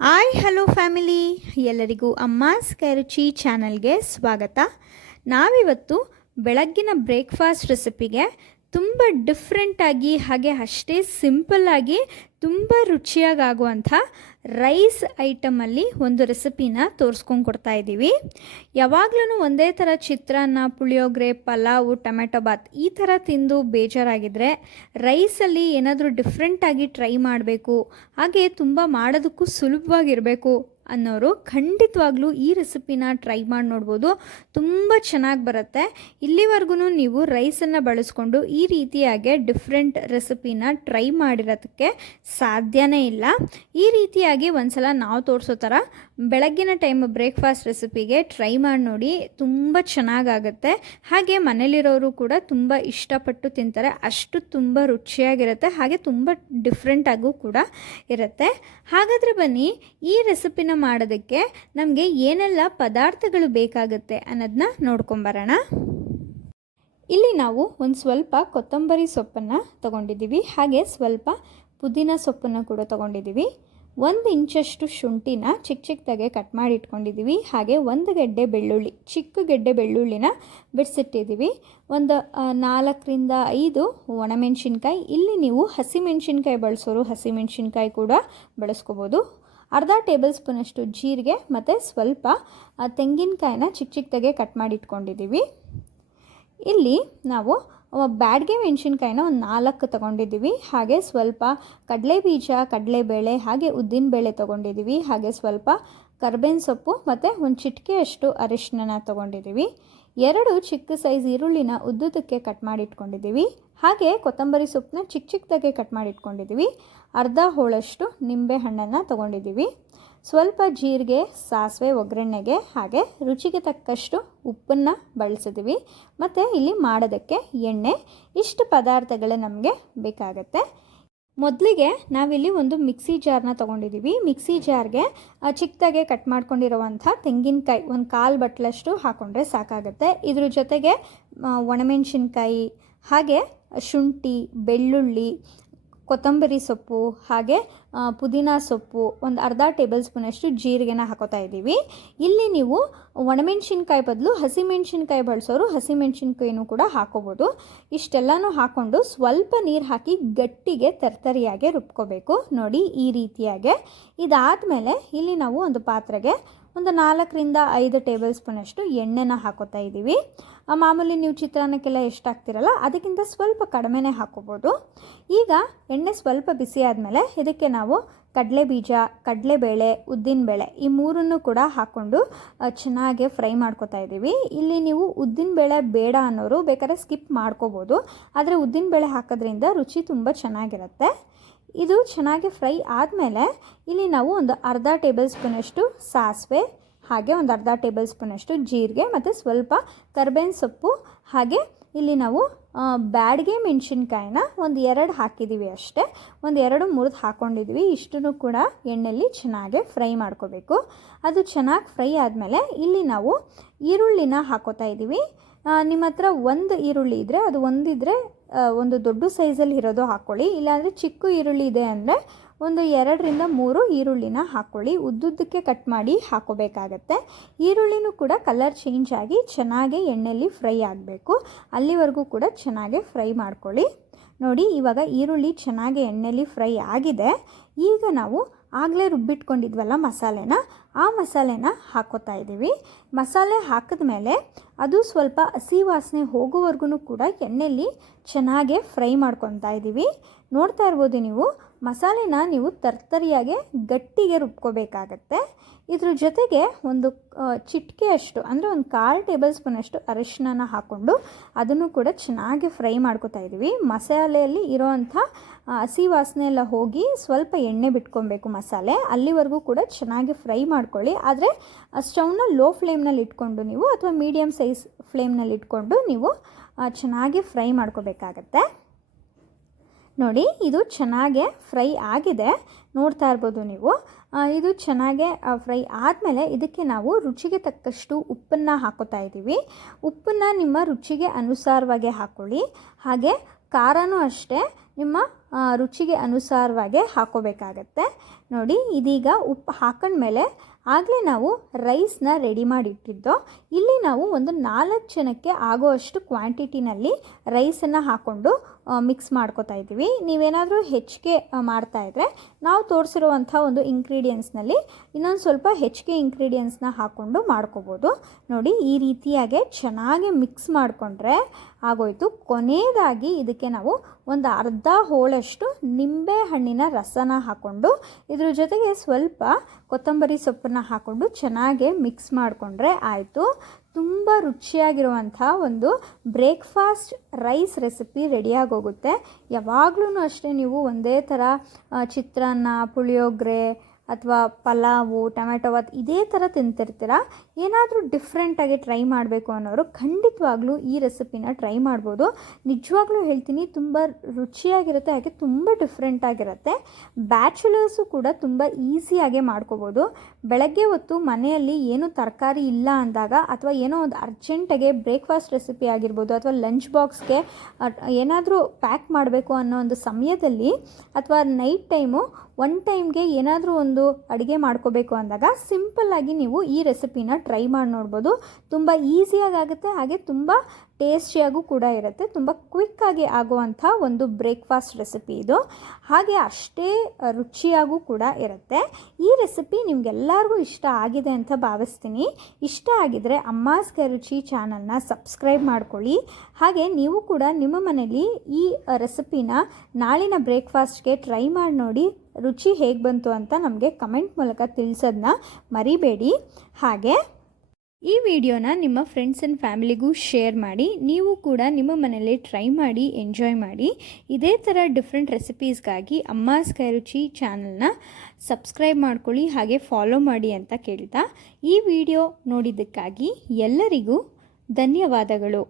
Hi hello family, ಎಲ್ಲರಿಗೂ ಅಮ್ಮಾಸ್ ಕೈರುಚಿ ಚಾನಲ್ಗೆ ಸ್ವಾಗತ. ನಾವಿವತ್ತು ಬೆಳಗ್ಗಿನ ಬ್ರೇಕ್ಫಾಸ್ಟ್ ರೆಸಿಪಿಗೆ ತುಂಬ ಡಿಫ್ರೆಂಟಾಗಿ ಹಾಗೆ ಅಷ್ಟೇ ಸಿಂಪಲ್ಲಾಗಿ ತುಂಬ ರುಚಿಯಾಗುವಂಥ ರೈಸ್ ಐಟಮಲ್ಲಿ ಒಂದು ರೆಸಿಪಿನ ತೋರಿಸ್ಕೊಂಡು ಕೊಡ್ತಾ ಇದ್ದೀವಿ. ಯಾವಾಗಲೂ ಒಂದೇ ಥರ ಚಿತ್ರಾನ್ನ, ಪುಳಿಯೋಗರೆ, ಪಲಾವು, ಟೊಮೆಟೊ ಬಾತ್ ಈ ಥರ ತಿಂದು ಬೇಜಾರಾಗಿದ್ದರೆ ರೈಸಲ್ಲಿ ಏನಾದರೂ ಡಿಫ್ರೆಂಟಾಗಿ ಟ್ರೈ ಮಾಡಬೇಕು, ಹಾಗೆ ತುಂಬ ಮಾಡೋದಕ್ಕೂ ಸುಲಭವಾಗಿರಬೇಕು ಅನ್ನೋರು ಖಂಡಿತವಾಗ್ಲೂ ಈ ರೆಸಿಪಿನ ಟ್ರೈ ಮಾಡಿ ನೋಡ್ಬೋದು. ತುಂಬ ಚೆನ್ನಾಗಿ ಬರುತ್ತೆ. ಇಲ್ಲಿವರೆಗೂ ನೀವು ರೈಸನ್ನು ಬಳಸ್ಕೊಂಡು ಈ ರೀತಿಯಾಗಿ ಡಿಫ್ರೆಂಟ್ ರೆಸಿಪಿನ ಟ್ರೈ ಮಾಡಿರೋದಕ್ಕೆ ಸಾಧ್ಯನೇ ಇಲ್ಲ. ಈ ರೀತಿಯಾಗಿ ಒಂದ್ಸಲ ನಾವು ತೋರಿಸೋ ಥರ ಬೆಳಗ್ಗಿನ ಟೈಮ್ ಬ್ರೇಕ್ಫಾಸ್ಟ್ ರೆಸಿಪಿಗೆ ಟ್ರೈ ಮಾಡಿ ನೋಡಿ, ತುಂಬ ಚೆನ್ನಾಗಾಗುತ್ತೆ. ಹಾಗೆ ಮನೇಲಿರೋರು ಕೂಡ ತುಂಬ ಇಷ್ಟಪಟ್ಟು ತಿಂತಾರೆ, ಅಷ್ಟು ತುಂಬ ರುಚಿಯಾಗಿರುತ್ತೆ, ಹಾಗೆ ತುಂಬ ಡಿಫ್ರೆಂಟಾಗೂ ಕೂಡ ಇರುತ್ತೆ. ಹಾಗಾದರೆ ಬನ್ನಿ, ಈ ರೆಸಿಪಿನ ಮಾಡೋದಕ್ಕೆ ನಮಗೆ ಏನೆಲ್ಲ ಪದಾರ್ಥಗಳು ಬೇಕಾಗುತ್ತೆ ಅನ್ನೋದನ್ನ ನೋಡ್ಕೊಂಬರೋಣ. ಇಲ್ಲಿ ನಾವು ಒಂದು ಸ್ವಲ್ಪ ಕೊತ್ತಂಬರಿ ಸೊಪ್ಪನ್ನು ತೊಗೊಂಡಿದ್ದೀವಿ, ಹಾಗೆ ಸ್ವಲ್ಪ ಪುದೀನ ಸೊಪ್ಪನ್ನು ಕೂಡ ತೊಗೊಂಡಿದ್ದೀವಿ. 1 ಇಂಚಷ್ಟು ಶುಂಠಿನ ಚಿಕ್ಕದಾಗೆ ಕಟ್ ಮಾಡಿ ಇಟ್ಕೊಂಡಿದ್ದೀವಿ. ಹಾಗೆ 1 ಗೆಡ್ಡೆ ಬೆಳ್ಳುಳ್ಳಿ, ಚಿಕ್ಕ ಗೆಡ್ಡೆ ಬೆಳ್ಳುಳ್ಳಿನ ಬಿಡಿಸಿಟ್ಟಿದ್ದೀವಿ. ಒಂದು 4ರಿಂದ 5 ಒಣಮೆಣಸಿನ್ಕಾಯಿ. ಇಲ್ಲಿ ನೀವು ಹಸಿಮೆಣಸಿನ್ಕಾಯಿ ಬಳಸೋರು ಹಸಿಮೆಣಸಿನ್ಕಾಯಿ ಕೂಡ ಬಳಸ್ಕೋಬೋದು. ಅರ್ಧ ಟೇಬಲ್ ಸ್ಪೂನಷ್ಟು ಜೀರಿಗೆ ಮತ್ತು ಸ್ವಲ್ಪ ತೆಂಗಿನಕಾಯಿನ ಚಿಕ್ಕದಾಗೆ ಕಟ್ ಮಾಡಿ ಇಟ್ಕೊಂಡಿದ್ದೀವಿ. ಇಲ್ಲಿ ನಾವು ಬ್ಯಾಡಗೆ ಮೆಣಸಿನ್ಕಾಯಿನ ಒಂದು 4 ತೊಗೊಂಡಿದ್ದೀವಿ. ಹಾಗೆ ಸ್ವಲ್ಪ ಕಡಲೆಬೀಜ, ಕಡಲೆಬೇಳೆ, ಹಾಗೆ ಉದ್ದಿನಬೇಳೆ ತೊಗೊಂಡಿದ್ದೀವಿ. ಹಾಗೆ ಸ್ವಲ್ಪ ಕರ್ಬೇವಿನ ಸೊಪ್ಪು ಮತ್ತು ಒಂದು ಚಿಟಿಕೆಯಷ್ಟು ಅರಿಶಿನ ತೊಗೊಂಡಿದ್ದೀವಿ. 2 ಚಿಕ್ಕ ಸೈಜ್ ಈರುಳ್ಳಿನ ಉದ್ದುದಕ್ಕೆ ಕಟ್ ಮಾಡಿ ಇಟ್ಕೊಂಡಿದ್ದೀವಿ. ಹಾಗೆ ಕೊತ್ತಂಬರಿ ಸೊಪ್ಪನ್ನ ಚಿಕ್ಕದಾಗೆ ಕಟ್ ಮಾಡಿ ಇಟ್ಕೊಂಡಿದ್ದೀವಿ. ಅರ್ಧ ಹೋಳಷ್ಟು ನಿಂಬೆ ಹಣ್ಣನ್ನು ತೊಗೊಂಡಿದ್ದೀವಿ. ಸ್ವಲ್ಪ ಜೀರಿಗೆ, ಸಾಸಿವೆ ಒಗ್ಗರಣೆಗೆ, ಹಾಗೆ ರುಚಿಗೆ ತಕ್ಕಷ್ಟು ಉಪ್ಪನ್ನು ಬಳಸಿದ್ದೀವಿ. ಮತ್ತು ಇಲ್ಲಿ ಮಾಡೋದಕ್ಕೆ ಎಣ್ಣೆ. ಇಷ್ಟು ಪದಾರ್ಥಗಳು ನಮಗೆ ಬೇಕಾಗತ್ತೆ. ಮೊದಲಿಗೆ ನಾವಿಲ್ಲಿ ಒಂದು ಮಿಕ್ಸಿ ಜಾರ್ನ ತೊಗೊಂಡಿದ್ದೀವಿ. ಮಿಕ್ಸಿ ಜಾರ್ಗೆ ಚಿಕ್ಕದಾಗೆ ಕಟ್ ಮಾಡ್ಕೊಂಡಿರುವಂಥ ತೆಂಗಿನಕಾಯಿ ಒಂದು 1/4 ಬಟ್ಲಷ್ಟು ಹಾಕ್ಕೊಂಡ್ರೆ ಸಾಕಾಗುತ್ತೆ. ಇದ್ರ ಜೊತೆಗೆ ಒಣಮೆಣಸಿನ್ಕಾಯಿ, ಹಾಗೆ ಶುಂಠಿ, ಬೆಳ್ಳುಳ್ಳಿ, ಕೊತ್ತಂಬರಿ ಸೊಪ್ಪು, ಹಾಗೆ ಪುದೀನ ಸೊಪ್ಪು, ಒಂದು ಅರ್ಧ ಟೇಬಲ್ ಸ್ಪೂನಷ್ಟು ಜೀರಿಗೆನ ಹಾಕೋತಾ ಇದ್ದೀವಿ. ಇಲ್ಲಿ ನೀವು ಒಣಮೆಣಸಿನ್ಕಾಯಿ ಬದಲು ಹಸಿಮೆಣಸಿನ್ಕಾಯಿ ಬಳಸೋರು ಹಸಿಮೆಣಸಿನ್ಕಾಯಿನೂ ಕೂಡ ಹಾಕೋಬೋದು. ಇಷ್ಟೆಲ್ಲನೂ ಹಾಕ್ಕೊಂಡು ಸ್ವಲ್ಪ ನೀರು ಹಾಕಿ ಗಟ್ಟಿಗೆ ತರ್ತರಿಯಾಗೆ ರುಬ್ಕೋಬೇಕು. ನೋಡಿ ಈ ರೀತಿಯಾಗೆ. ಇದಾದಮೇಲೆ ಇಲ್ಲಿ ನಾವು ಒಂದು ಪಾತ್ರೆಗೆ ಒಂದು 4ರಿಂದ 5 ಟೇಬಲ್ ಸ್ಪೂನಷ್ಟು ಎಣ್ಣೆನ ಹಾಕೋತಾ ಇದ್ದೀವಿ. ಮಾಮೂಲಿ ನೀವು ಚಿತ್ರಾನ್ನಕ್ಕೆಲ್ಲ ಎಷ್ಟು ಹಾಕ್ತಿರಲ್ಲ ಅದಕ್ಕಿಂತ ಸ್ವಲ್ಪ ಕಡಿಮೆನೇ ಹಾಕೋಬೋದು. ಈಗ ಎಣ್ಣೆ ಸ್ವಲ್ಪ ಬಿಸಿ ಆದಮೇಲೆ ಇದಕ್ಕೆ ನಾವು ಕಡಲೆಬೀಜ, ಕಡಲೆಬೇಳೆ, ಉದ್ದಿನಬೇಳೆ ಈ 3 ಕೂಡ ಹಾಕ್ಕೊಂಡು ಚೆನ್ನಾಗಿ ಫ್ರೈ ಮಾಡ್ಕೋತಾ ಇದ್ದೀವಿ. ಇಲ್ಲಿ ನೀವು ಉದ್ದಿನಬೇಳೆ ಬೇಡ ಅನ್ನೋರು ಬೇಕಾದ್ರೆ ಸ್ಕಿಪ್ ಮಾಡ್ಕೋಬೋದು, ಆದರೆ ಉದ್ದಿನಬೇಳೆ ಹಾಕೋದ್ರಿಂದ ರುಚಿ ತುಂಬ ಚೆನ್ನಾಗಿರುತ್ತೆ. ಇದು ಚೆನ್ನಾಗಿ ಫ್ರೈ ಆದಮೇಲೆ ಇಲ್ಲಿ ನಾವು ಒಂದು ಅರ್ಧ ಟೇಬಲ್ ಸ್ಪೂನಷ್ಟು ಸಾಸಿವೆ, ಹಾಗೆ ಒಂದು ಅರ್ಧ ಟೇಬಲ್ ಸ್ಪೂನಷ್ಟು ಜೀರಿಗೆ ಮತ್ತು ಸ್ವಲ್ಪ ಕರ್ಬೇವಿನ ಸೊಪ್ಪು, ಹಾಗೆ ಇಲ್ಲಿ ನಾವು ಬ್ಯಾಡಗೆ ಮೆಣಸಿನ್ಕಾಯಿನ ಒಂದು 2 ಹಾಕಿದ್ದೀವಿ ಅಷ್ಟೇ. ಒಂದು 2 ಮುರಿದು ಹಾಕ್ಕೊಂಡಿದ್ವಿ. ಇಷ್ಟನ್ನು ಕೂಡ ಎಣ್ಣೆಯಲ್ಲಿ ಚೆನ್ನಾಗಿ ಫ್ರೈ ಮಾಡ್ಕೋಬೇಕು. ಅದು ಚೆನ್ನಾಗಿ ಫ್ರೈ ಆದಮೇಲೆ ಇಲ್ಲಿ ನಾವು ಈರುಳ್ಳಿನ ಹಾಕೋತಾ ಇದ್ದೀವಿ. ನಿಮ್ಮ ಹತ್ರ 1 ಈರುಳ್ಳಿ ಇದ್ದರೆ ಅದು ಒಂದಿದ್ರೆ ಒಂದು ದೊಡ್ಡ ಸೈಜಲ್ಲಿ ಇರೋದು ಹಾಕ್ಕೊಳ್ಳಿ. ಇಲ್ಲಾಂದರೆ ಚಿಕ್ಕ ಈರುಳ್ಳಿ ಇದೆ ಅಂದರೆ ಒಂದು 2ರಿಂದ 3 ಈರುಳ್ಳಿನ ಹಾಕ್ಕೊಳ್ಳಿ. ಉದ್ದುದ್ದಕ್ಕೆ ಕಟ್ ಮಾಡಿ ಹಾಕೋಬೇಕಾಗತ್ತೆ. ಈರುಳ್ಳಿನೂ ಕೂಡ ಕಲರ್ ಚೇಂಜ್ ಆಗಿ ಚೆನ್ನಾಗಿ ಎಣ್ಣೆಯಲ್ಲಿ ಫ್ರೈ ಆಗಬೇಕು. ಅಲ್ಲಿವರೆಗೂ ಕೂಡ ಚೆನ್ನಾಗಿ ಫ್ರೈ ಮಾಡ್ಕೊಳ್ಳಿ. ನೋಡಿ ಇವಾಗ ಈರುಳ್ಳಿ ಚೆನ್ನಾಗಿ ಎಣ್ಣೆಯಲ್ಲಿ ಫ್ರೈ ಆಗಿದೆ. ಈಗ ನಾವು ಆಗಲೇ ರುಬ್ಬಿಟ್ಕೊಂಡಿದ್ವಲ್ಲ ಮಸಾಲೆನ, ಆ ಮಸಾಲೆನ ಹಾಕೋತಾ ಇದ್ದೀವಿ. ಮಸಾಲೆ ಹಾಕಿದ್ಮೇಲೆ ಅದು ಸ್ವಲ್ಪ ಹಸಿ ವಾಸನೆ ಹೋಗೋವರೆಗೂ ಕೂಡ ಎಣ್ಣೆಯಲ್ಲಿ ಚೆನ್ನಾಗೆ ಫ್ರೈ ಮಾಡ್ಕೊತಾ ಇದ್ದೀವಿ. ನೋಡ್ತಾ ಇರ್ಬೋದು ನೀವು, ಮಸಾಲೆನ ನೀವು ತರ್ತರಿಯಾಗೆ ಗಟ್ಟಿಗೆ ರುಬ್ಕೋಬೇಕಾಗತ್ತೆ. ಇದ್ರ ಜೊತೆಗೆ ಒಂದು ಚಿಟಿಕೆಯಷ್ಟು ಅಂದರೆ ಒಂದು 1/4 ಟೇಬಲ್ ಸ್ಪೂನಷ್ಟು ಅರಿಶಿನ ಹಾಕ್ಕೊಂಡು ಅದನ್ನು ಕೂಡ ಚೆನ್ನಾಗಿ ಫ್ರೈ ಮಾಡ್ಕೊತಾ ಇದ್ದೀವಿ. ಮಸಾಲೆಯಲ್ಲಿ ಇರೋವಂಥ ಹಸಿ ವಾಸನೆ ಎಲ್ಲ ಹೋಗಿ ಸ್ವಲ್ಪ ಎಣ್ಣೆ ಬಿಟ್ಕೊಬೇಕು ಮಸಾಲೆ, ಅಲ್ಲಿವರೆಗೂ ಕೂಡ ಚೆನ್ನಾಗಿ ಫ್ರೈ ಮಾಡ್ಕೊಳ್ಳಿ. ಆದರೆ ಸ್ಟವ್ನ ಲೋ ಫ್ಲೇಮ್ನಲ್ಲಿ ಇಟ್ಕೊಂಡು ನೀವು ಅಥವಾ ಮೀಡಿಯಮ್ ಸೈಜ್ ಫ್ಲೇಮ್ನಲ್ಲಿ ಇಟ್ಕೊಂಡು ನೀವು ಚೆನ್ನಾಗಿ ಫ್ರೈ ಮಾಡ್ಕೋಬೇಕಾಗತ್ತೆ. ನೋಡಿ ಇದು ಚೆನ್ನಾಗೆ ಫ್ರೈ ಆಗಿದೆ, ನೋಡ್ತಾ ಇರ್ಬೋದು ನೀವು. ಇದು ಚೆನ್ನಾಗೆ ಫ್ರೈ ಆದಮೇಲೆ ಇದಕ್ಕೆ ನಾವು ರುಚಿಗೆ ತಕ್ಕಷ್ಟು ಉಪ್ಪನ್ನು ಹಾಕೋತಾ ಇದ್ದೀವಿ. ಉಪ್ಪನ್ನು ನಿಮ್ಮ ರುಚಿಗೆ ಅನುಸಾರವಾಗಿ ಹಾಕ್ಕೊಳ್ಳಿ. ಹಾಗೆ ಖಾರನೂ ಅಷ್ಟೇ ನಿಮ್ಮ ರುಚಿಗೆ ಅನುಸಾರವಾಗಿ ಹಾಕೋಬೇಕಾಗತ್ತೆ. ನೋಡಿ, ಇದೀಗ ಉಪ್ಪು ಹಾಕೊಂಡ್ಮೇಲೆ ಆಗಲೇ ನಾವು ರೈಸ್ನ ರೆಡಿ ಮಾಡಿಟ್ಟಿದ್ದೋ. ಇಲ್ಲಿ ನಾವು ಒಂದು 4 ಜನಕ್ಕೆ ಆಗೋಷ್ಟು ಕ್ವಾಂಟಿಟಿನಲ್ಲಿ ರೈಸನ್ನು ಹಾಕ್ಕೊಂಡು ಮಿಕ್ಸ್ ಮಾಡ್ಕೋತಾ ಇದ್ದೀವಿ. ನೀವೇನಾದರೂ ಹೆಚ್ಚಿಗೆ ಮಾಡ್ತಾಯಿದ್ರೆ ನಾವು ತೋರಿಸಿರುವಂಥ ಒಂದು ಇಂಗ್ರೀಡಿಯೆಂಟ್ಸ್ನಲ್ಲಿ ಇನ್ನೊಂದು ಸ್ವಲ್ಪ ಹೆಚ್ಚಿಗೆ ಇಂಗ್ರೀಡಿಯೆಂಟ್ಸ್ನ ಹಾಕ್ಕೊಂಡು ಮಾಡ್ಕೋಬೋದು. ನೋಡಿ, ಈ ರೀತಿಯಾಗಿ ಚೆನ್ನಾಗಿ ಮಿಕ್ಸ್ ಮಾಡಿಕೊಂಡ್ರೆ ಆಗೋಯ್ತು. ಕೊನೆಯದಾಗಿ ಇದಕ್ಕೆ ನಾವು ಒಂದು ಅರ್ಧ ಹೋಳಷ್ಟು ನಿಂಬೆ ಹಣ್ಣಿನ ರಸನ ಹಾಕ್ಕೊಂಡು ಇದ್ರ ಜೊತೆಗೆ ಸ್ವಲ್ಪ ಕೊತ್ತಂಬರಿ ಸೊಪ್ಪನ್ನು ಹಾಕ್ಕೊಂಡು ಚೆನ್ನಾಗಿ ಮಿಕ್ಸ್ ಮಾಡಿಕೊಂಡ್ರೆ ಆಯಿತು. ತುಂಬ ರುಚಿಯಾಗಿರುವಂಥ ಒಂದು ಬ್ರೇಕ್ಫಾಸ್ಟ್ ರೈಸ್ ರೆಸಿಪಿ ರೆಡಿಯಾಗೋಗುತ್ತೆ. ಯಾವಾಗಲೂ ಅಷ್ಟೇ ನೀವು ಒಂದೇ ಥರ ಚಿತ್ರಾನ್ನ, ಪುಳಿಯೋಗರೆ ಅಥವಾ ಪಲಾವು, ಟೊಮೆಟೊ ಬಾತ್ ಇದೇ ಥರ ತಿಂತಿರ್ತೀರ. ಏನಾದರೂ ಡಿಫ್ರೆಂಟಾಗಿ ಟ್ರೈ ಮಾಡಬೇಕು ಅನ್ನೋರು ಖಂಡಿತವಾಗ್ಲೂ ಈ ರೆಸಿಪಿನ ಟ್ರೈ ಮಾಡ್ಬೋದು. ನಿಜವಾಗ್ಲೂ ಹೇಳ್ತೀನಿ, ತುಂಬ ರುಚಿಯಾಗಿರುತ್ತೆ, ಹಾಗೆ ತುಂಬ ಡಿಫ್ರೆಂಟಾಗಿರುತ್ತೆ. ಬ್ಯಾಚುಲರ್ಸು ಕೂಡ ತುಂಬ ಈಸಿಯಾಗೆ ಮಾಡ್ಕೋಬೋದು. ಬೆಳಗ್ಗೆ ಹೊತ್ತು ಮನೆಯಲ್ಲಿ ಏನು ತರಕಾರಿ ಇಲ್ಲ ಅಂದಾಗ ಅಥವಾ ಏನೋ ಒಂದು ಅರ್ಜೆಂಟಾಗೆ ಬ್ರೇಕ್ಫಾಸ್ಟ್ ರೆಸಿಪಿ ಆಗಿರ್ಬೋದು ಅಥವಾ ಲಂಚ್ ಬಾಕ್ಸ್ಗೆ ಏನಾದರೂ ಪ್ಯಾಕ್ ಮಾಡಬೇಕು ಅನ್ನೋ ಒಂದು ಸಮಯದಲ್ಲಿ ಅಥವಾ ನೈಟ್ ಟೈಮು ಒನ್ ಟೈಮ್ಗೆ ಏನಾದರೂ ಒಂದು ಅಡುಗೆ ಮಾಡ್ಕೋಬೇಕು ಅಂದಾಗ ಸಿಂಪಲ್ಲಾಗಿ ನೀವು ಈ ರೆಸಿಪಿನ ಟ್ರೈ ಮಾಡಿ ನೋಡ್ಬೋದು. ತುಂಬ ಈಸಿಯಾಗುತ್ತೆ, ಹಾಗೆ ತುಂಬ ಟೇಸ್ಟಿಯಾಗೂ ಕೂಡ ಇರುತ್ತೆ. ತುಂಬ ಕ್ವಿಕ್ಕಾಗಿ ಆಗುವಂಥ ಒಂದು ಬ್ರೇಕ್ಫಾಸ್ಟ್ ರೆಸಿಪಿ ಇದು, ಹಾಗೆ ಅಷ್ಟೇ ರುಚಿಯಾಗೂ ಕೂಡ ಇರುತ್ತೆ. ಈ ರೆಸಿಪಿ ನಿಮಗೆಲ್ಲರಿಗೂ ಇಷ್ಟ ಆಗಿದೆ ಅಂತ ಭಾವಿಸ್ತೀನಿ. ಇಷ್ಟ ಆಗಿದರೆ ಅಮ್ಮಾಸ್ ಕೈರುಚಿ ಚಾನಲ್ನ ಸಬ್ಸ್ಕ್ರೈಬ್ ಮಾಡ್ಕೊಳ್ಳಿ. ಹಾಗೆ ನೀವು ಕೂಡ ನಿಮ್ಮ ಮನೇಲಿ ಈ ರೆಸಿಪಿನ ನಾಳಿನ ಬ್ರೇಕ್ಫಾಸ್ಟ್ಗೆ ಟ್ರೈ ಮಾಡಿ ನೋಡಿ. ರುಚಿ ಹೇಗೆ ಬಂತು ಅಂತ ನಮಗೆ ಕಮೆಂಟ್ ಮೂಲಕ ತಿಳಿಸೋದನ್ನ ಮರಿಬೇಡಿ. ಹಾಗೆ ಈ ವಿಡಿಯೋನ ನಿಮ್ಮ ಫ್ರೆಂಡ್ಸ್ ಆ್ಯಂಡ್ ಫ್ಯಾಮಿಲಿಗೂ ಶೇರ್ ಮಾಡಿ. ನೀವು ಕೂಡ ನಿಮ್ಮ ಮನೆಯಲ್ಲೇ ಟ್ರೈ ಮಾಡಿ ಎಂಜಾಯ್ ಮಾಡಿ. ಇದೇ ಥರ ಡಿಫ್ರೆಂಟ್ ರೆಸಿಪೀಸ್ಗಾಗಿ ಅಮ್ಮಾಸ್ ಕೈರುಚಿ ಚಾನಲ್ನ ಸಬ್ಸ್ಕ್ರೈಬ್ ಮಾಡ್ಕೊಳ್ಳಿ, ಹಾಗೆ ಫಾಲೋ ಮಾಡಿ ಅಂತ ಕೇಳ್ತಾ ಈ ವಿಡಿಯೋ ನೋಡಿದ್ದಕ್ಕಾಗಿ ಎಲ್ಲರಿಗೂ ಧನ್ಯವಾದಗಳು.